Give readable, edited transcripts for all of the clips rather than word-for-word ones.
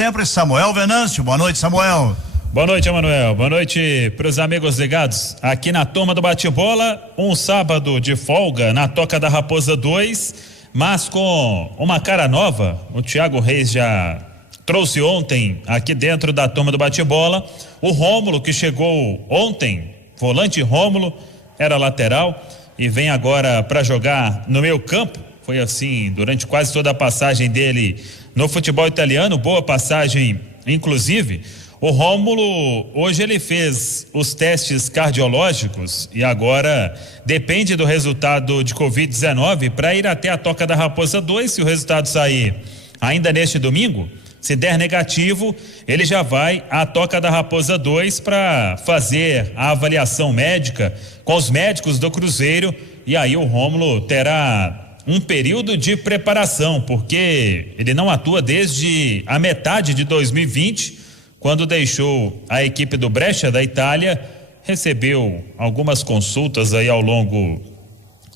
sempre, Samuel Venâncio. Boa noite, Samuel. Boa noite, Emanuel. Boa noite para os amigos ligados aqui na turma do bate-bola. Um sábado de folga na Toca da Raposa 2, mas com uma cara nova. O Thiago Reis já trouxe ontem aqui dentro da turma do bate-bola o Rômulo, que chegou ontem, volante Rômulo, era lateral e vem agora para jogar no meio campo. Foi assim durante quase toda a passagem dele no futebol italiano, boa passagem inclusive. O Rômulo, hoje ele fez os testes cardiológicos e agora depende do resultado de Covid-19 para ir até a Toca da Raposa 2. Se o resultado sair ainda neste domingo, se der negativo, ele já vai à Toca da Raposa 2 para fazer a avaliação médica com os médicos do Cruzeiro, e aí o Rômulo terá um período de preparação, porque ele não atua desde a metade de 2020, quando deixou a equipe do Brescia da Itália. Recebeu algumas consultas aí ao longo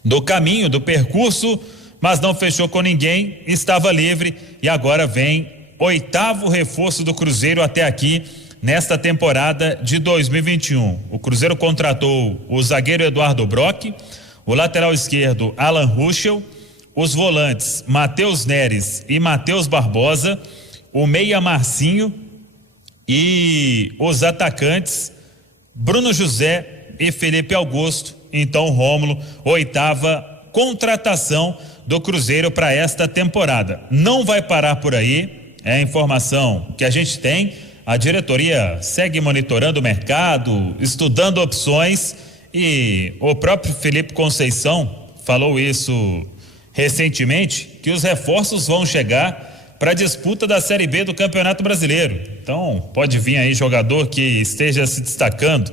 do caminho, do percurso, mas não fechou com ninguém, estava livre e agora vem 8º reforço do Cruzeiro até aqui nesta temporada de 2021. O Cruzeiro contratou o zagueiro Eduardo Brock, o lateral esquerdo Alan Ruschel, os volantes Matheus Neres e Matheus Barbosa, o meia Marcinho e os atacantes Bruno José e Felipe Augusto. Então, Rômulo, 8ª contratação do Cruzeiro para esta temporada. Não vai parar por aí, é a informação que a gente tem. A diretoria segue monitorando o mercado, estudando opções, e o próprio Felipe Conceição falou isso recentemente, que os reforços vão chegar para a disputa da Série B do Campeonato Brasileiro. Então, pode vir aí jogador que esteja se destacando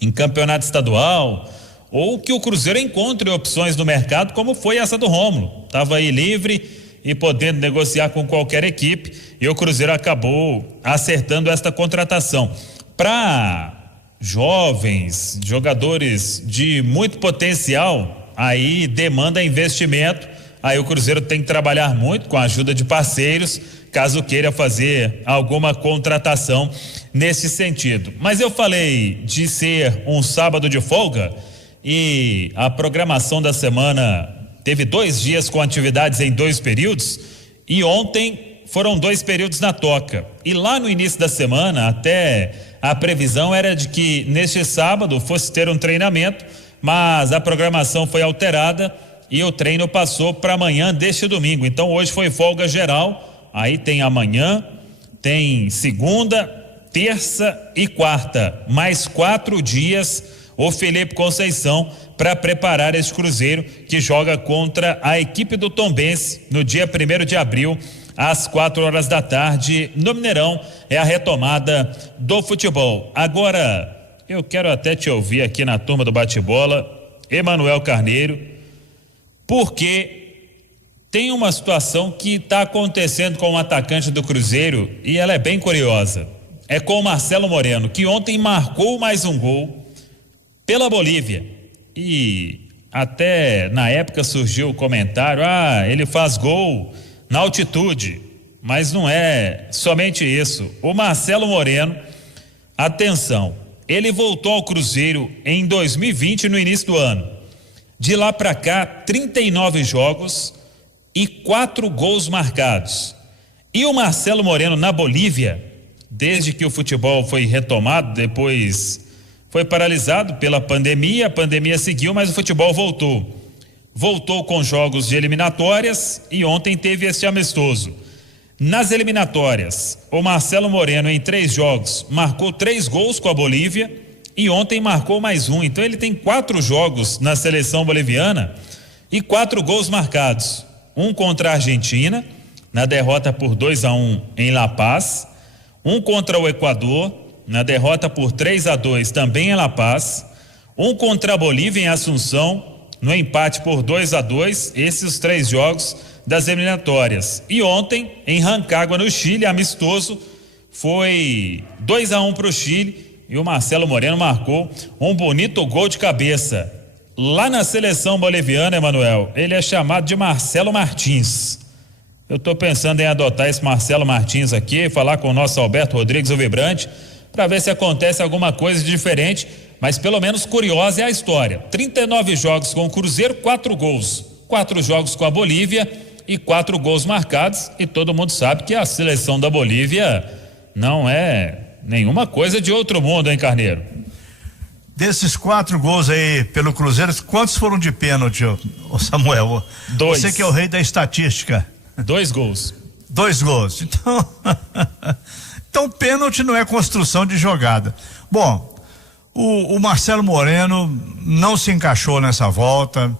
em campeonato estadual, ou que o Cruzeiro encontre opções no mercado, como foi essa do Rômulo. Estava aí livre e podendo negociar com qualquer equipe, e o Cruzeiro acabou acertando esta contratação. Para jovens, jogadores de muito potencial, aí demanda investimento. Aí o Cruzeiro tem que trabalhar muito com a ajuda de parceiros, caso queira fazer alguma contratação nesse sentido. Mas eu falei de ser um sábado de folga, e a programação da semana teve 2 dias com atividades em 2 períodos, e ontem foram 2 períodos na Toca. E lá no início da semana, até a previsão era de que neste sábado fosse ter um treinamento, mas a programação foi alterada e o treino passou para amanhã deste domingo. Então hoje foi folga geral, aí tem amanhã, tem segunda, terça e quarta, mais 4 dias o Felipe Conceição para preparar esse Cruzeiro, que joga contra a equipe do Tombense no dia 1º de abril, às 4 da tarde, no Mineirão. É a retomada do futebol. Agora, eu quero até te ouvir aqui na turma do bate-bola, Emanuel Carneiro, porque tem uma situação que está acontecendo com o atacante do Cruzeiro e ela é bem curiosa. É com o Marcelo Moreno, que ontem marcou mais um gol pela Bolívia. E até na época surgiu o comentário: ele faz gol na altitude. Mas não é somente isso. O Marcelo Moreno, atenção, ele voltou ao Cruzeiro em 2020, no início do ano. De lá para cá, 39 jogos e 4 gols marcados. E o Marcelo Moreno na Bolívia, desde que o futebol foi retomado, depois foi paralisado pela pandemia, a pandemia seguiu, mas o futebol voltou. Voltou com jogos de eliminatórias e ontem teve este amistoso. Nas eliminatórias, o Marcelo Moreno em 3 jogos marcou 3 gols com a Bolívia, e ontem marcou mais um. Então ele tem 4 jogos na seleção boliviana e 4 gols marcados. Um contra a Argentina, na derrota por 2-1 em La Paz. Um contra o Equador, na derrota por 3-2 também em La Paz. Um contra a Bolívia em Assunção, no empate por 2-2. Esses os 3 jogos das eliminatórias. E ontem, em Rancagua, no Chile, amistoso, foi 2-1 para o Chile. E o Marcelo Moreno marcou um bonito gol de cabeça. Lá na seleção boliviana, Emanuel, ele é chamado de Marcelo Martins. Eu estou pensando em adotar esse Marcelo Martins aqui, falar com o nosso Alberto Rodrigues, o Vibrante, para ver se acontece alguma coisa diferente, mas pelo menos curiosa é a história. 39 jogos com o Cruzeiro, 4 gols. 4 jogos com a Bolívia e 4 gols marcados, e todo mundo sabe que a seleção da Bolívia não é nenhuma coisa de outro mundo, hein, Carneiro? Desses 4 gols aí pelo Cruzeiro, quantos foram de pênalti, ô Samuel? 2. Você que é o rei da estatística. 2 gols. 2 gols. Então pênalti não é construção de jogada. Bom, o Marcelo Moreno não se encaixou nessa volta.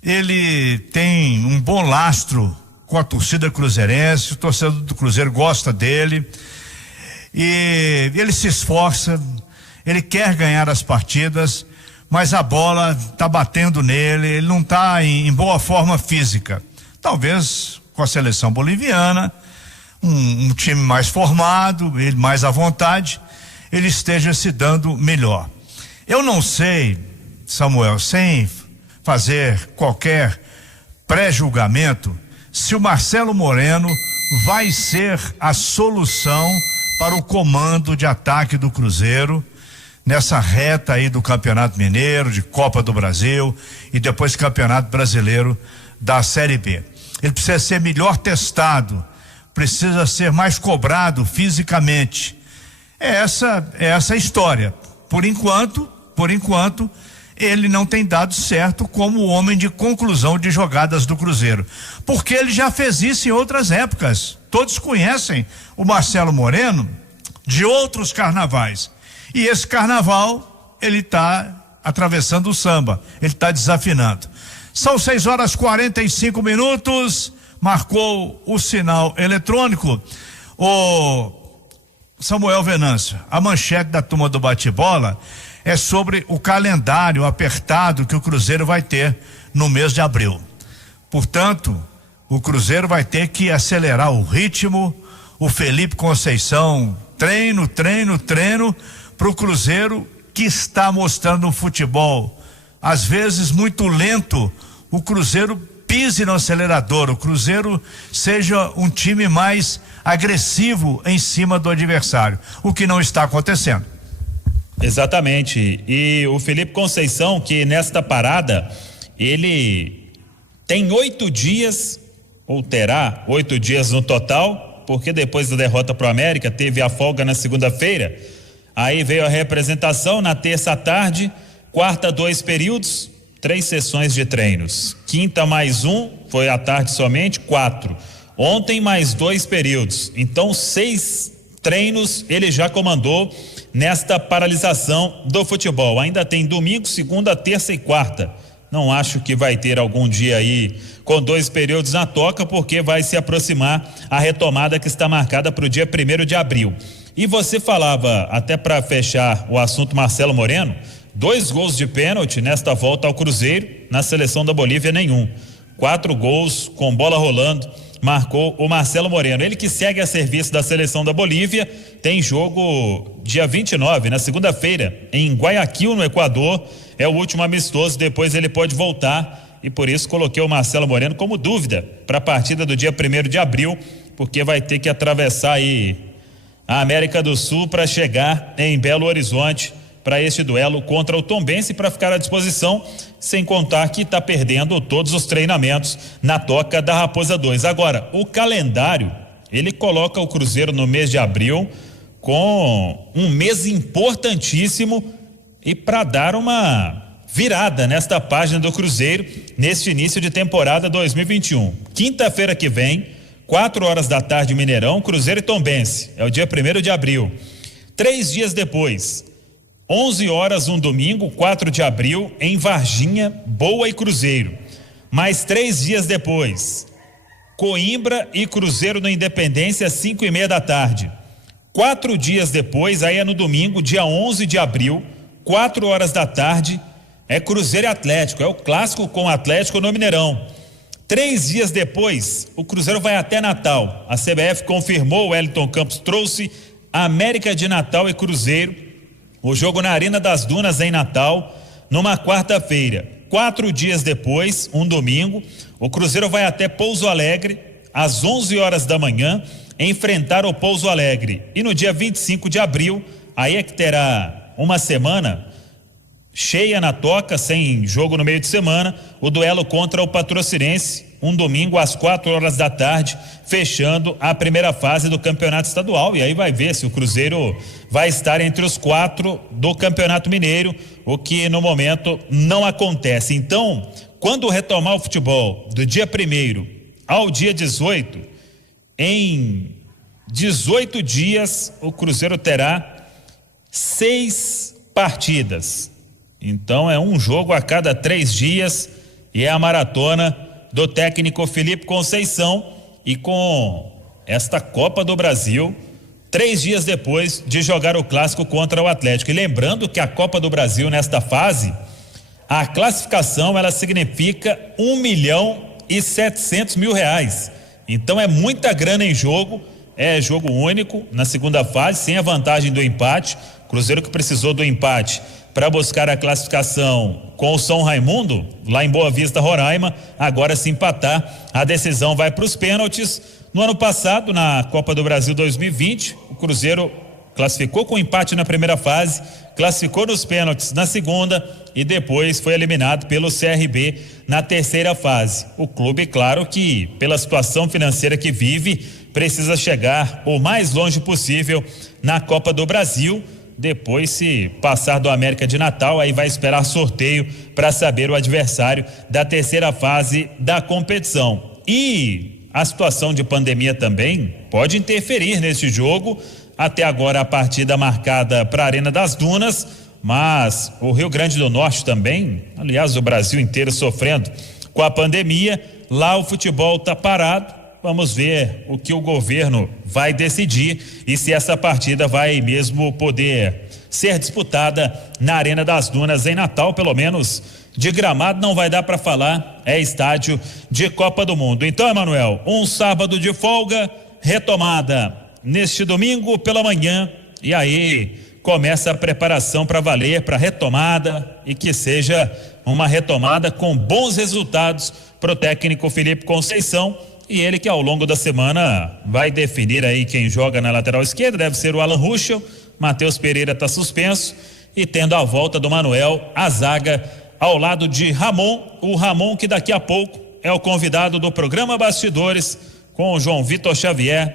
Ele tem um bom lastro com a torcida cruzeirense, o torcedor do Cruzeiro gosta dele e ele se esforça, ele quer ganhar as partidas, mas a bola tá batendo nele, ele não tá em boa forma física. Talvez com a seleção boliviana, um time mais formado, ele mais à vontade, ele esteja se dando melhor. Eu não sei, Samuel, sem fazer qualquer pré-julgamento, se o Marcelo Moreno vai ser a solução para o comando de ataque do Cruzeiro nessa reta aí do Campeonato Mineiro, de Copa do Brasil e depois Campeonato Brasileiro da Série B. Ele precisa ser melhor testado, precisa ser mais cobrado fisicamente. É essa a história. Por enquanto, ele não tem dado certo como homem de conclusão de jogadas do Cruzeiro, porque ele já fez isso em outras épocas. Todos conhecem o Marcelo Moreno de outros carnavais, e esse carnaval ele está atravessando o samba, ele está desafinando. São 6h45, marcou o sinal eletrônico. O Samuel Venâncio, a manchete da turma do bate-bola é sobre o calendário apertado que o Cruzeiro vai ter no mês de abril. Portanto, o Cruzeiro vai ter que acelerar o ritmo. O Felipe Conceição, treino para o Cruzeiro, que está mostrando um futebol às vezes muito lento. O Cruzeiro pise no acelerador, o Cruzeiro seja um time mais agressivo em cima do adversário, o que não está acontecendo. Exatamente. E o Felipe Conceição, que nesta parada ele tem 8 dias, ou terá 8 dias no total, porque depois da derrota pro América teve a folga na segunda-feira, aí veio a representação na terça à tarde, quarta 2 períodos, 3 sessões de treinos, quinta mais 1, foi à tarde somente, 4, ontem mais 2 períodos, então 6 treinos ele já comandou nesta paralisação do futebol. Ainda tem domingo, segunda, terça e quarta. Não acho que vai ter algum dia aí com 2 períodos na toca, porque vai se aproximar a retomada que está marcada para o dia 1º de abril. E você falava, até para fechar o assunto Marcelo Moreno, 2 gols de pênalti nesta volta ao Cruzeiro, na seleção da Bolívia nenhum. 4 gols com bola rolando, marcou o Marcelo Moreno. Ele que segue a serviço da seleção da Bolívia, tem jogo dia 29, na segunda-feira, em Guayaquil, no Equador. É o último amistoso, depois ele pode voltar, e por isso coloquei o Marcelo Moreno como dúvida para a partida do dia 1º de abril, porque vai ter que atravessar aí a América do Sul para chegar em Belo Horizonte para este duelo contra o Tombense, para ficar à disposição, sem contar que está perdendo todos os treinamentos na toca da Raposa 2. Agora, o calendário, ele coloca o Cruzeiro no mês de abril com um mês importantíssimo e para dar uma virada nesta página do Cruzeiro neste início de temporada 2021. Quinta-feira que vem, 4 da tarde, Mineirão, Cruzeiro e Tombense, é o dia 1º de abril. 3 dias depois, 11h, um domingo, 4 de abril, em Varginha, Boa e Cruzeiro. Mais 3 dias depois, Coimbra e Cruzeiro no Independência, 5h30 da tarde. 4 dias depois, aí é no domingo, dia 11 de abril, 4 da tarde, é Cruzeiro e Atlético, é o clássico com o Atlético no Mineirão. 3 dias depois, o Cruzeiro vai até Natal. A CBF confirmou, o Wellington Campos trouxe América de Natal e Cruzeiro. O jogo na Arena das Dunas em Natal, numa quarta-feira. 4 dias depois, um domingo, o Cruzeiro vai até Pouso Alegre, às 11 horas da manhã, enfrentar o Pouso Alegre. E no dia 25 de abril, aí é que terá uma semana cheia na Toca, sem jogo no meio de semana, o duelo contra o Patrocinense, um domingo às 4 horas da tarde, fechando a primeira fase do Campeonato Estadual. E aí vai ver se o Cruzeiro vai estar entre os 4 do Campeonato Mineiro, o que no momento não acontece. Então, quando retomar o futebol do dia 1º ao dia 18, em 18 dias o Cruzeiro terá 6 partidas. Então é um jogo a cada 3 dias e é a maratona do técnico Felipe Conceição, e com esta Copa do Brasil 3 dias depois de jogar o clássico contra o Atlético. E lembrando que a Copa do Brasil nesta fase, a classificação ela significa R$1.700.000. Então é muita grana em jogo, é jogo único na segunda fase, sem a vantagem do empate. Cruzeiro que precisou do empate para buscar a classificação com o São Raimundo, lá em Boa Vista, Roraima. Agora, se empatar, a decisão vai para os pênaltis. No ano passado, na Copa do Brasil 2020, o Cruzeiro classificou com empate na primeira fase, classificou nos pênaltis na segunda e depois foi eliminado pelo CRB na terceira fase. O clube, claro que pela situação financeira que vive, precisa chegar o mais longe possível na Copa do Brasil. Depois, se passar do América de Natal, aí vai esperar sorteio para saber o adversário da terceira fase da competição. E a situação de pandemia também pode interferir neste jogo. Até agora a partida marcada para a Arena das Dunas, mas o Rio Grande do Norte também, aliás, o Brasil inteiro sofrendo com a pandemia. Lá o futebol está parado. Vamos ver o que o governo vai decidir e se essa partida vai mesmo poder ser disputada na Arena das Dunas em Natal. Pelo menos de Gramado não vai dar para falar, é estádio de Copa do Mundo. Então, Emanuel, um sábado de folga, retomada neste domingo pela manhã, e aí começa a preparação para valer, para retomada, e que seja uma retomada com bons resultados para o técnico Felipe Conceição. E ele que ao longo da semana vai definir aí quem joga na lateral esquerda. Deve ser o Alan Ruschel. Matheus Pereira está suspenso, e tendo a volta do Manuel, a zaga ao lado de Ramon. O Ramon que daqui a pouco é o convidado do programa Bastidores com o João Vitor Xavier.